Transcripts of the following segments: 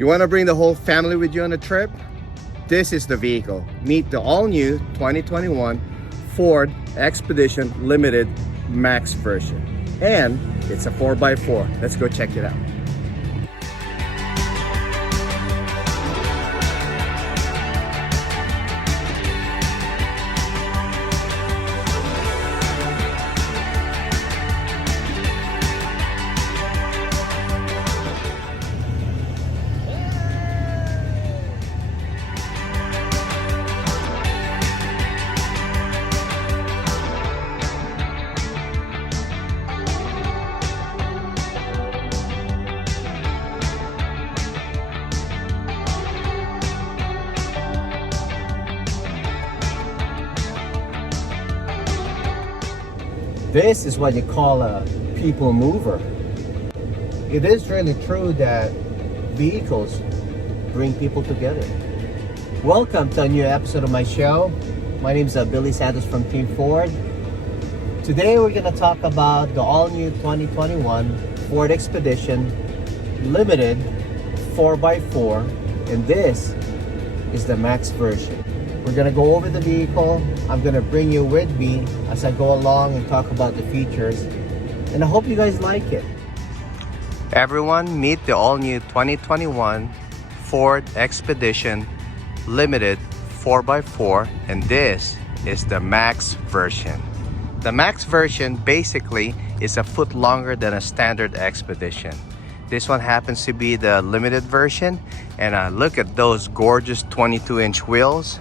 You want to bring the whole family with you on a trip? This is the vehicle. Meet the all-new 2021 Ford Expedition Limited Max version. And it's a 4x4. Let's go check it out. This is what you call a people mover. It is really true that vehicles bring people together. Welcome to a new episode of my show. My name is Billy Santos from Team Ford. Today we're going to talk about the all-new 2021 Ford Expedition Limited 4x4, and this is the Max version. We're gonna go over the vehicle. I'm gonna bring you with me as I go along and talk about the features, and I hope you guys like it. Everyone, meet the all-new 2021 Ford Expedition Limited 4x4, and this is the Max version. The Max version basically is a foot longer than a standard Expedition. This one happens to be the limited version, and look at those gorgeous 22-inch wheels.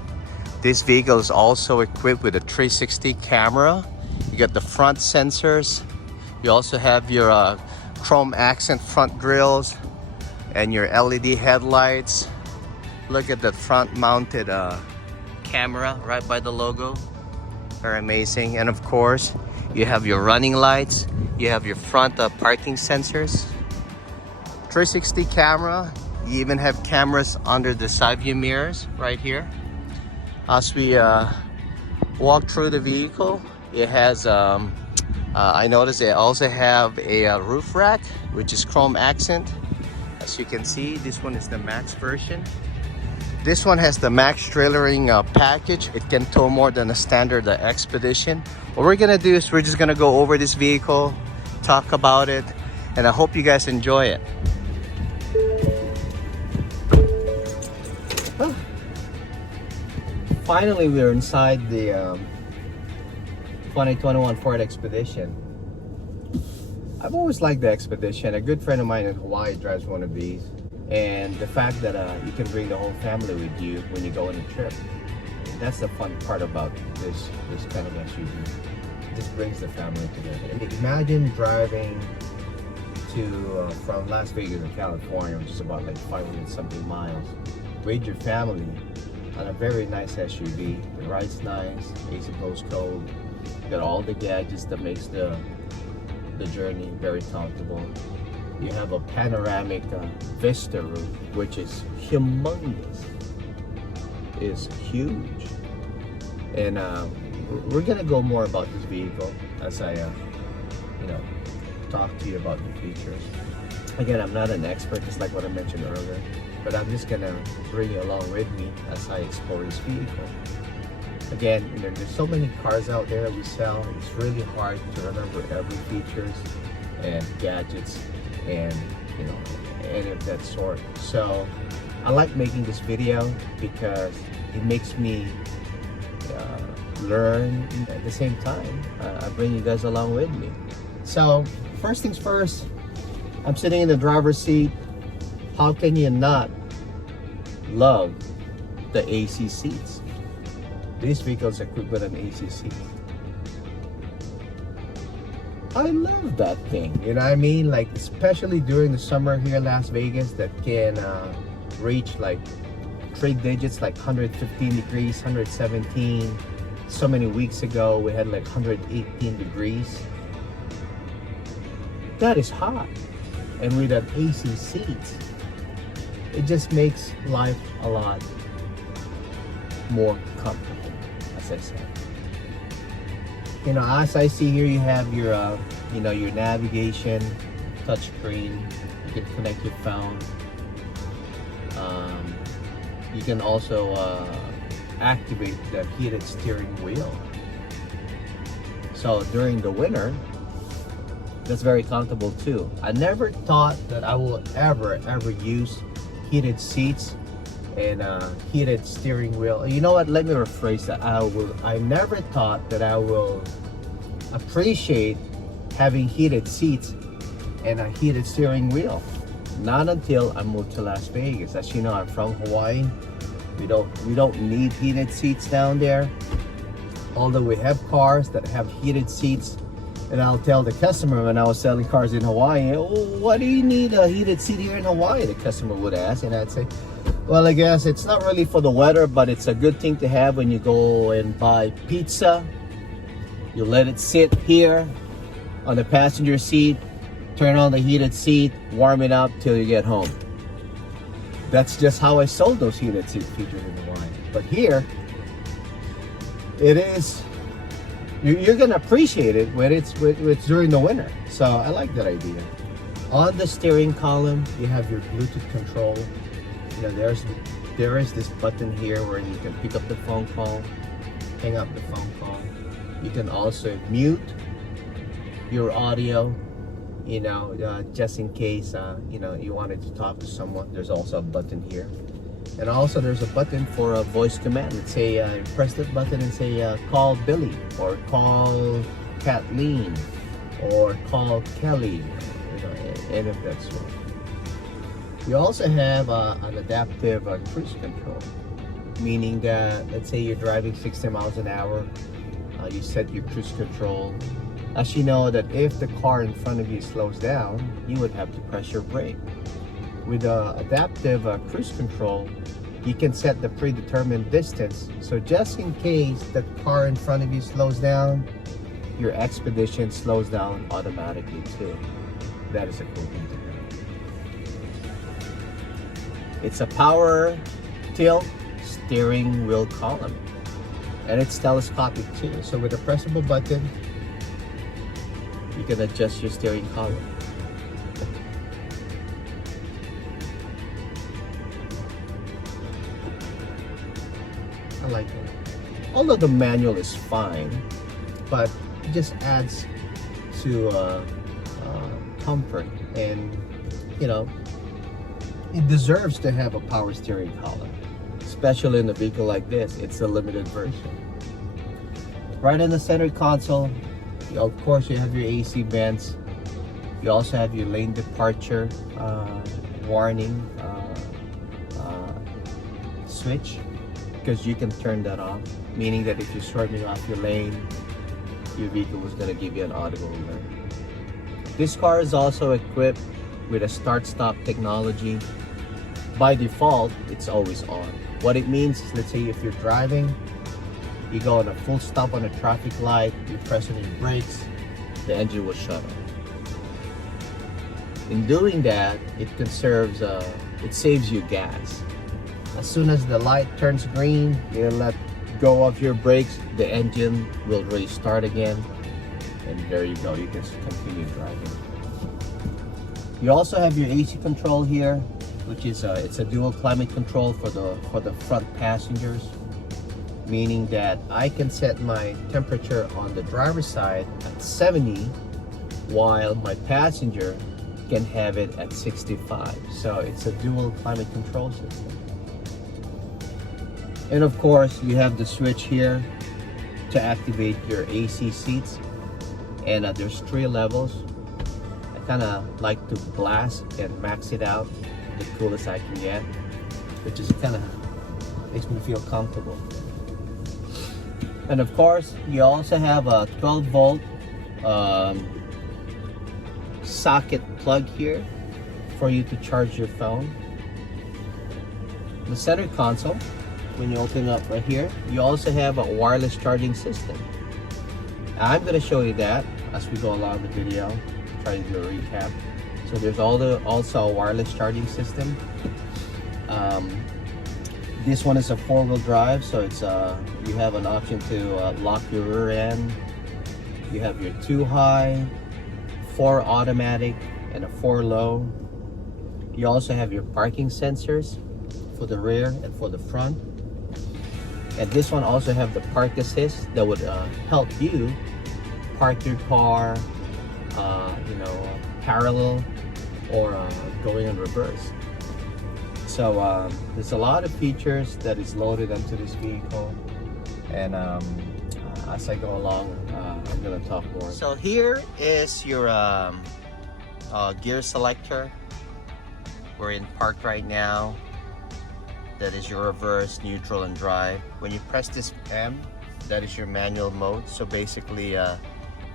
This vehicle is also equipped with a 360 camera. You got the front sensors. You also have your chrome accent front grills and your LED headlights. Look at that front mounted camera right by the logo. Very amazing. And of course, you have your running lights. You have your front parking sensors. 360 camera. You even have cameras under the side view mirrors right here. As we walk through the vehicle, it has, I noticed they also have a roof rack, which is chrome accent. As you can see, this one is the Max version. This one has the Max trailering package. It can tow more than a standard Expedition. What we're gonna do is we're just gonna go over this vehicle, talk about it, and I hope you guys enjoy it. Finally, we're inside the 2021 Ford Expedition. I've always liked the Expedition. A good friend of mine in Hawaii drives one of these, and the fact that you can bring the whole family with you when you go on a trip. That's the fun part about this kind of SUV. It just brings the family together. And imagine driving to from Las Vegas to California, which is about like 500 something miles, with your family on a very nice SUV. The ride's nice, AC goes cold. You got all the gadgets that makes the journey very comfortable. You have a panoramic vista roof, which is humongous. It's huge. And we're gonna go more about this vehicle as I talk to you about the features. Again, I'm not an expert, just like what I mentioned earlier, but I'm just gonna bring you along with me as I explore this vehicle. Again, there's so many cars out there that we sell. It's really hard to remember every features and gadgets and any of that sort. So I like making this video because it makes me learn at the same time. I bring you guys along with me. So first things first, I'm sitting in the driver's seat. How can you not love the AC seats? This vehicle is equipped with an AC seat. I love that thing, you know what I mean? Like, especially during the summer here in Las Vegas, that can reach like 3 digits, like 115 degrees, 117. So many weeks ago, we had like 118 degrees. That is hot. And with that AC seats, it just makes life a lot more comfortable, as I said. You know, as I see here, you have your, your navigation, touchscreen. You can connect your phone. Um, you can also activate the heated steering wheel. So during the winter, that's very comfortable too. I never thought that I will ever use heated seats and heated steering wheel. You know what? Let me rephrase that. I never thought that I will appreciate having heated seats and a heated steering wheel. Not until I moved to Las Vegas. As you know, I'm from Hawaii. We don't need heated seats down there. Although we have cars that have heated seats, and I'll tell the customer when I was selling cars in Hawaii, "Oh, why do you need a heated seat here in Hawaii?" The customer would ask, and I'd say, well, I guess it's not really for the weather, but it's a good thing to have when you go and buy pizza. You let it sit here on the passenger seat, turn on the heated seat, warm it up till you get home. That's just how I sold those heated seat features in Hawaii. But here, it is, you're gonna appreciate it when it's during the winter. So I like that idea. On the steering column, you have your Bluetooth control. You know, there is this button here where you can pick up the phone call, hang up the phone call. You can also mute your audio, you know, just in case, you know, you wanted to talk to someone. There's also a button here. And also there's a button for a voice command. Let's say, press that button and say, call Billy, or call Kathleen, or call Kelly, you know, any of that sort. You also have an adaptive cruise control, meaning that, let's say you're driving 60 miles an hour, you set your cruise control. As you know that if the car in front of you slows down, you would have to press your brake. With the adaptive cruise control, you can set the predetermined distance. So just in case the car in front of you slows down, your expedition slows down automatically too. That is a cool thing to do. It's a power tilt steering wheel column, and it's telescopic too. So with a pressable button, you can adjust your steering column. I like it. Although the manual is fine, but it just adds to comfort, and you know, it deserves to have a power steering column, especially in a vehicle like this. It's a limited version. Right in the center console, of course, you have your AC vents. You also have your lane departure warning switch, because you can turn that off, meaning that if you're swerving off your lane, your vehicle is going to give you an audible alert. This car is also equipped with a start-stop technology. By default, it's always on. What it means is, let's say if you're driving, you go on a full stop on a traffic light, you press on your brakes, the engine will shut off. In doing that, it conserves, it saves you gas. As soon as the light turns green, you let go of your brakes, the engine will restart again, and there you go, you can continue driving. You also have your AC control here, which is it's a dual climate control for the front passengers, meaning that I can set my temperature on the driver's side at 70, while my passenger can have it at 65. So it's a dual climate control system. And of course, you have the switch here to activate your AC seats, and there's 3 levels. I kind of like to blast and max it out the coolest I can get, which is kind of makes me feel comfortable. And of course, you also have a 12-volt socket plug here for you to charge your phone. The center console, when you open it up right here, you also have a wireless charging system. I'm going to show you that as we go along the video, try to do a recap. So there's also a wireless charging system. This one is a 4-wheel drive, so it's you have an option to lock your rear end. You have your 2 high, 4 automatic, and a 4 low. You also have your parking sensors. for the rear and for the front. And this one also have the park assist that would help you park your car, parallel or going in reverse. So there's a lot of features that is loaded onto this vehicle, and as I go along, I'm gonna talk more. So here is your gear selector. We're in park right now. That is your reverse, neutral, and drive. When you press this M, that is your manual mode. So basically,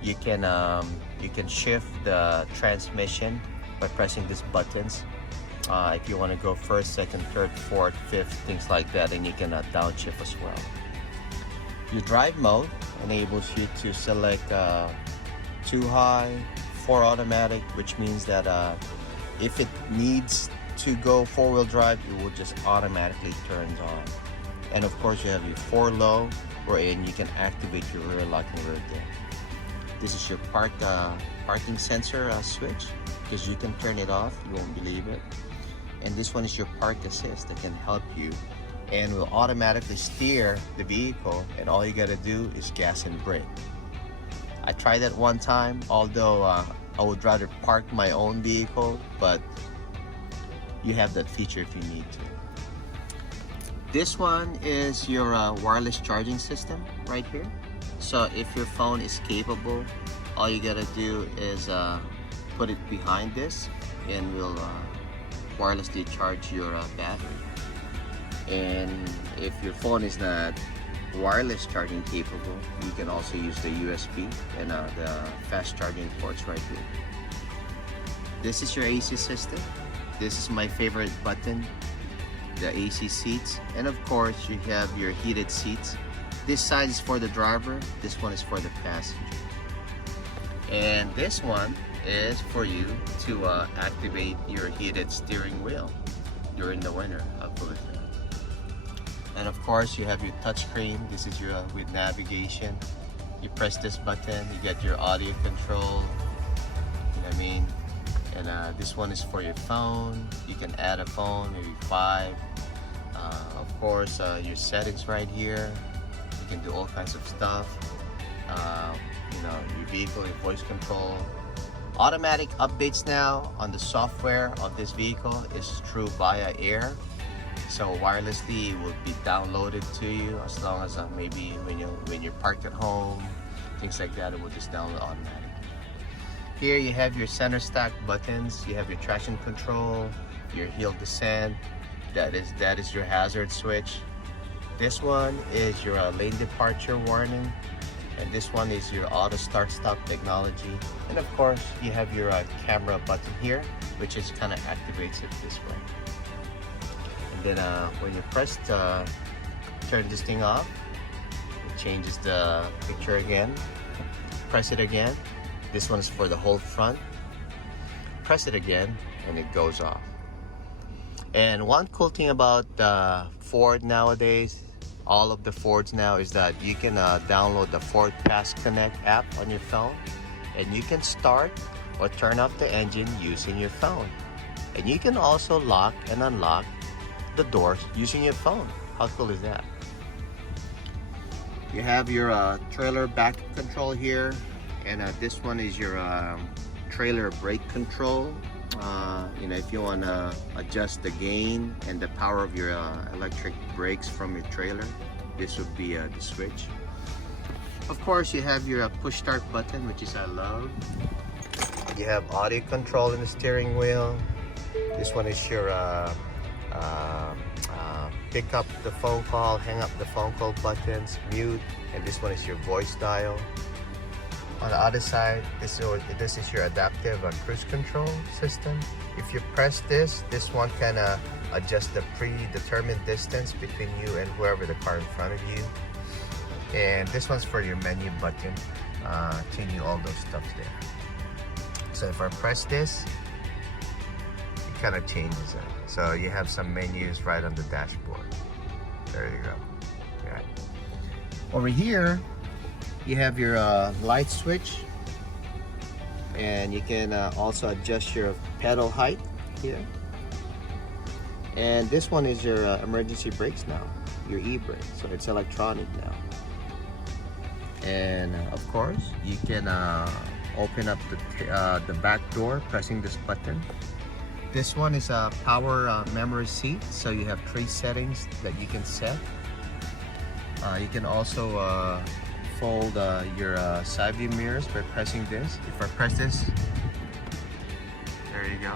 you can shift the transmission by pressing these buttons. If you want to go first, second, third, fourth, fifth, things like that, and you can downshift as well. Your drive mode enables you to select 2 high, 4 automatic, which means that if it needs to go 4-wheel drive, it will just automatically turn on. And of course, you have your 4 low, wherein you can activate your rear lock and rear gear. This is your parking sensor switch, because you can turn it off, you won't believe it. And this one is your park assist that can help you and will automatically steer the vehicle, and all you gotta do is gas and brake. I tried that one time, although I would rather park my own vehicle, but you have that feature if you need to. This one is your wireless charging system right here. So if your phone is capable, all you gotta do is put it behind this, and will wirelessly charge your battery. And if your phone is not wireless charging capable, you can also use the USB and the fast charging ports right here. This is your AC system. This is my favorite button, the AC seats. And of course, you have your heated seats. This side is for the driver, this one is for the passenger. And this one is for you to activate your heated steering wheel during the winter, believe it. And of course, you have your touchscreen. This is your with navigation. You press this button, you get your audio control. You know what I mean? And this one is for your phone. You can add a phone, maybe 5. Of course, your settings right here. You can do all kinds of stuff. Your vehicle, your voice control. Automatic updates now on the software of this vehicle is through via air. So wirelessly it will be downloaded to you, as long as maybe when you're parked at home, things like that, it will just download automatically. Here you have your center stack buttons. You have your traction control, your hill descent. That is your hazard switch. This one is your lane departure warning, and this one is your auto start stop technology. And of course, you have your camera button here, which is kind of activates it this way. And then when you press turn this thing off, it changes the picture again. Press it again. This one is for the whole front. Press it again, and it goes off. And one cool thing about Ford nowadays, all of the Fords now, is that you can download the Ford Pass Connect app on your phone, and you can start or turn off the engine using your phone. And you can also lock and unlock the doors using your phone. How cool is that? You have your trailer back control here, and this one is your trailer brake control. If you want to adjust the gain and the power of your electric brakes from your trailer, this would be the switch. Of course, you have your push start button, which is I love. You have audio control in the steering wheel. This one is your pick up the phone call, hang up the phone call buttons, mute, and this one is your voice dial. On the other side, this is your adaptive cruise control system. If you press this one can adjust the predetermined distance between you and whoever the car in front of you. And this one's for your menu button, changing all those stuff there. So if I press this, it kind of changes it. So you have some menus right on the dashboard. There you go. Yeah. Over here, you have your light switch, and you can also adjust your pedal height here. And this one is your emergency brakes now, your e-brake, so it's electronic now. And of course, you can open up the back door pressing this button. This one is a power memory seat, so you have 3 settings that you can set. You can also fold your side view mirrors by pressing this. If I press this, there you go.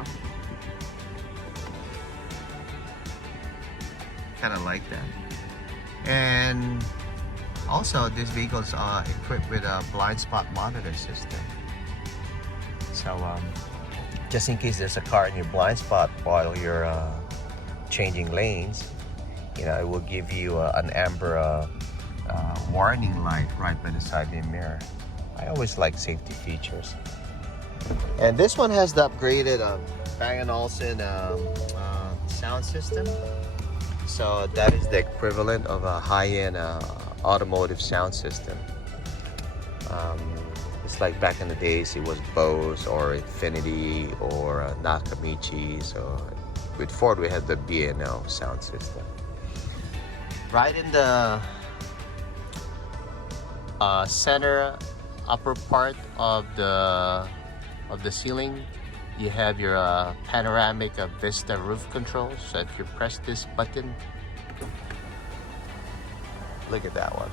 Kind of like that. And also, this vehicle is equipped with a blind spot monitor system. So just in case there's a car in your blind spot while you're changing lanes, you know, it will give you an amber warning light right by the side view mirror. I always like safety features. And this one has the upgraded Bang & Olufsen sound system. So that is the equivalent of a high-end automotive sound system. It's like back in the days it was Bose or Infinity or Nakamichi. So with Ford we had the B&O sound system. Right in the center upper part of the ceiling, you have your panoramic Vista roof control. So if you press this button, look at that one.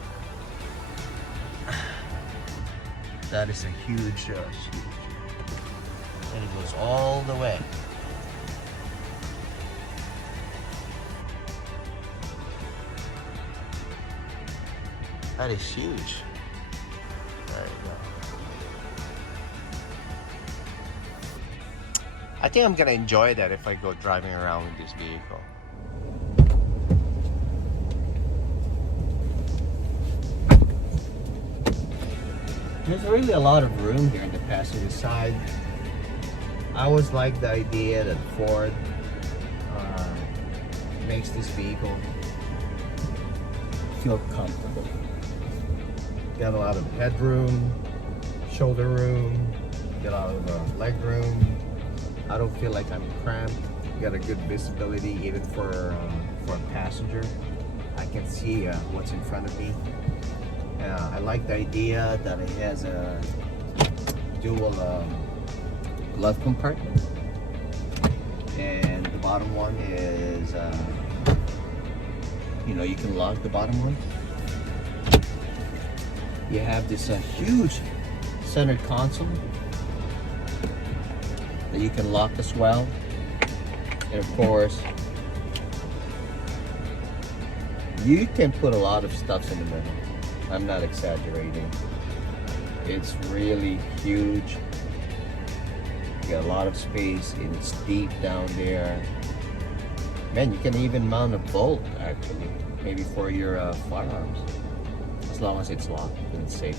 That is a huge sheet. And it goes all the way. That is huge. There you go. I think I'm gonna enjoy that if I go driving around with this vehicle. There's really a lot of room here in the passenger side. I always like the idea that Ford makes this vehicle feel comfortable. Got a lot of headroom, shoulder room, got a lot of leg room. I don't feel like I'm cramped. Got a good visibility even for a passenger. I can see what's in front of me. I like the idea that it has a dual glove compartment, and the bottom one is you know, you can lock the bottom one. You have this huge center console that you can lock as well, and of course you can put a lot of stuff in the middle. I'm not exaggerating. It's really huge. You got a lot of space and it's deep down there. Man, you can even mount a bolt actually, maybe for your firearms, as long as it's locked and it's safe.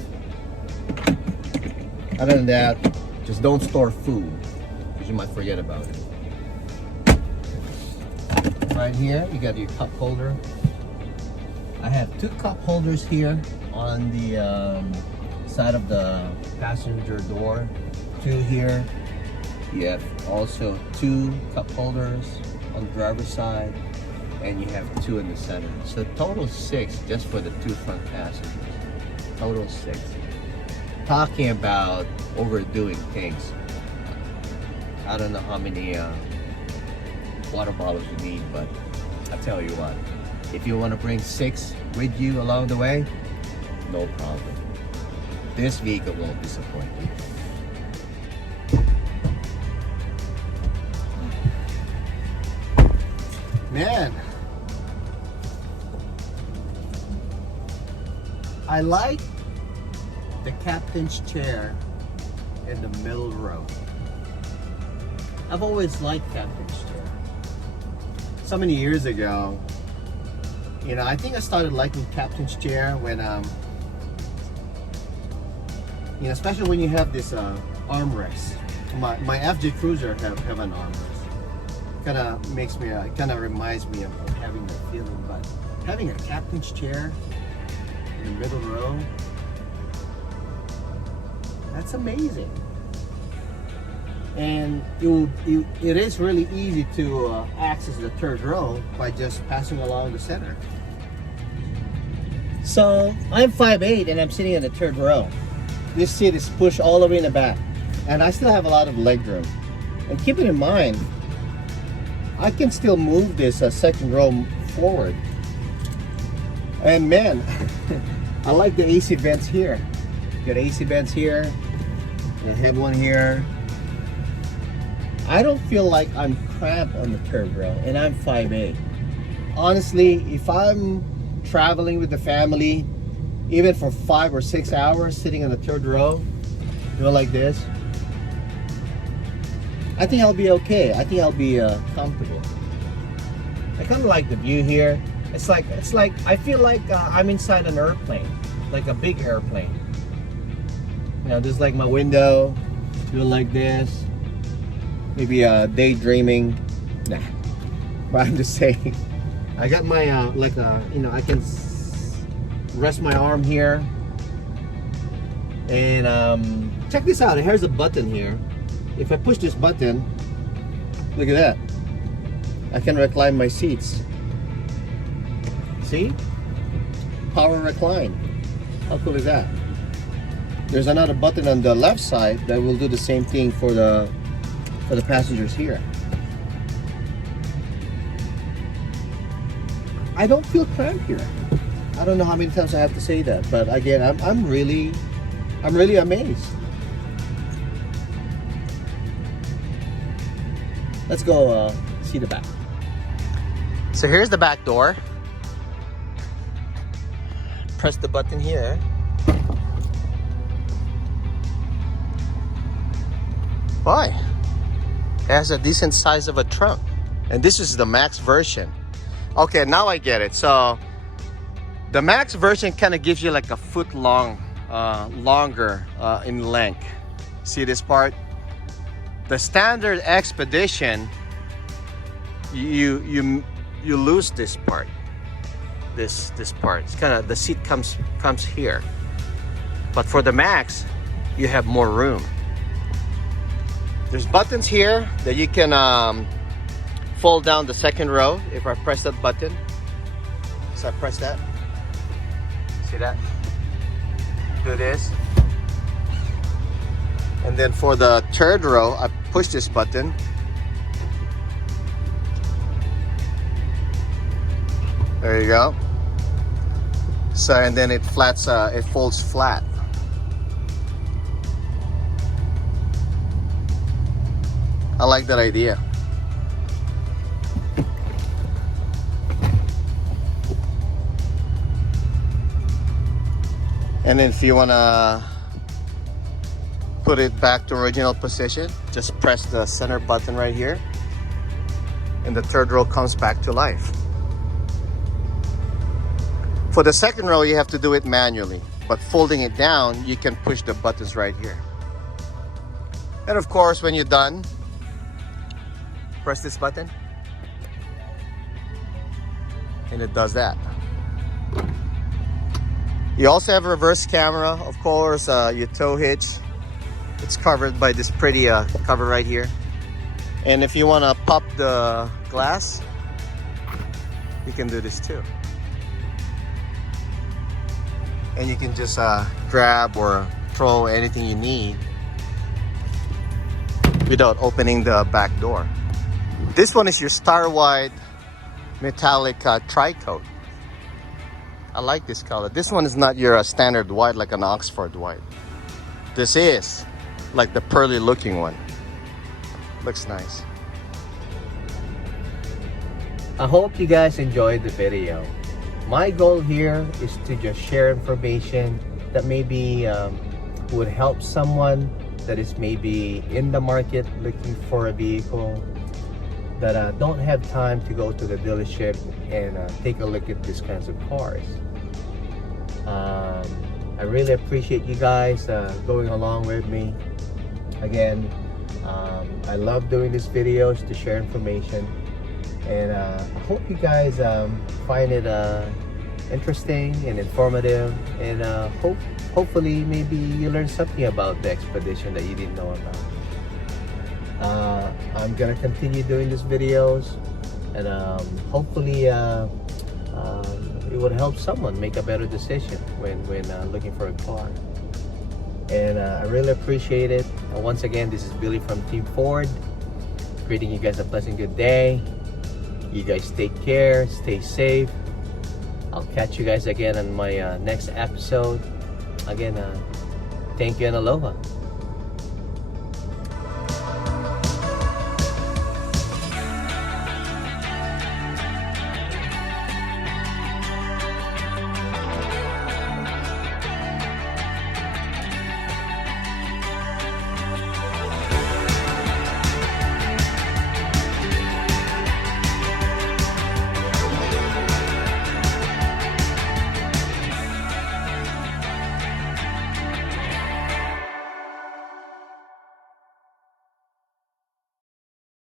Other than that, just don't store food because you might forget about it. Right here, you got your cup holder. I have 2 cup holders here on the side of the passenger door. 2 here. You have also 2 cup holders on the driver's side, and you have 2 in the center. So total 6 just for the 2 front passengers. Total 6. Talking about overdoing things. I don't know how many water bottles you need, but I tell you what. If you want to bring 6 with you along the way, no problem. This vehicle won't disappoint you. Man, I like the captain's chair in the middle row. I've always liked captain's chair. So many years ago, you know, I think I started liking captain's chair when, you know, especially when you have this armrest. My FJ Cruiser have an armrest. Kind of makes me, kind of reminds me of having that feeling. But having a captain's chair in the middle row, that's amazing. And it is really easy to access the third row by just passing along the center. So I'm 5'8" and I'm sitting in the third row. This seat is pushed all the way in the back, and I still have a lot of leg room. And keep it in mind, I can still move this second row forward. And man, I like the AC vents here. Got AC vents here. I have one here. I don't feel like I'm cramped on the third row, and I'm 5'8". Honestly, if I'm traveling with the family, even for 5 or 6 hours, sitting on the third row, like this, I think I'll be okay. I think I'll be comfortable. I kind of like the view here. It's like I feel like I'm inside an airplane, like a big airplane. You know, this is like my window. Feel like this. Maybe daydreaming. Nah, but I'm just saying. I got my you know, I can rest my arm here. And check this out. Here's a button here. If I push this button, look at that. I can recline my seats. See? Power recline. How cool is that? There's another button on the left side that will do the same thing for the passengers here. I don't feel cramped here. I don't know how many times I have to say that, but again, I'm really amazed. Let's go see the back. So here's the back door. Press the button here. Boy, it has a decent size of a trunk. And this is the max version. Okay, now I get it. So the max version kind of gives you like a foot long, longer in length. See this part? The standard Expedition, you lose this part. This part. It's kind of, the seat comes here. But for the Max, you have more room. There's buttons here that you can fold down the second row if I press that button. So I press that. See that? Do this. And then for the third row, I push this button. There you go. So, and then it folds flat. I like that idea. And then if you wanna put it back to original position, just press the center button right here, and the third row comes back to life. For the second row, you have to do it manually, but folding it down, you can push the buttons right here. And of course, when you're done, press this button, and it does that. You also have a reverse camera, of course, your tow hitch. It's covered by this pretty cover right here. And if you want to pop the glass, you can do this too. And you can just grab or throw anything you need without opening the back door. This one is your Star White metallic tri-coat. I like this color. This one is not your standard white like an Oxford white. This is like the pearly looking one. Looks nice. I hope you guys enjoyed the video. My goal here is to just share information that maybe would help someone that is maybe in the market looking for a vehicle, that don't have time to go to the dealership and take a look at these kinds of cars. I really appreciate you guys going along with me. Again, I love doing these videos to share information, and I hope you guys find it interesting and informative, and hopefully maybe you learn something about the Expedition that you didn't know about. I'm gonna continue doing these videos, and hopefully it would help someone make a better decision when looking for a car. And I really appreciate it. And once again, this is Billy from Team Ford, greeting you guys a pleasant good day. You guys take care, stay safe. I'll catch you guys again on my next episode. Again, thank you and aloha.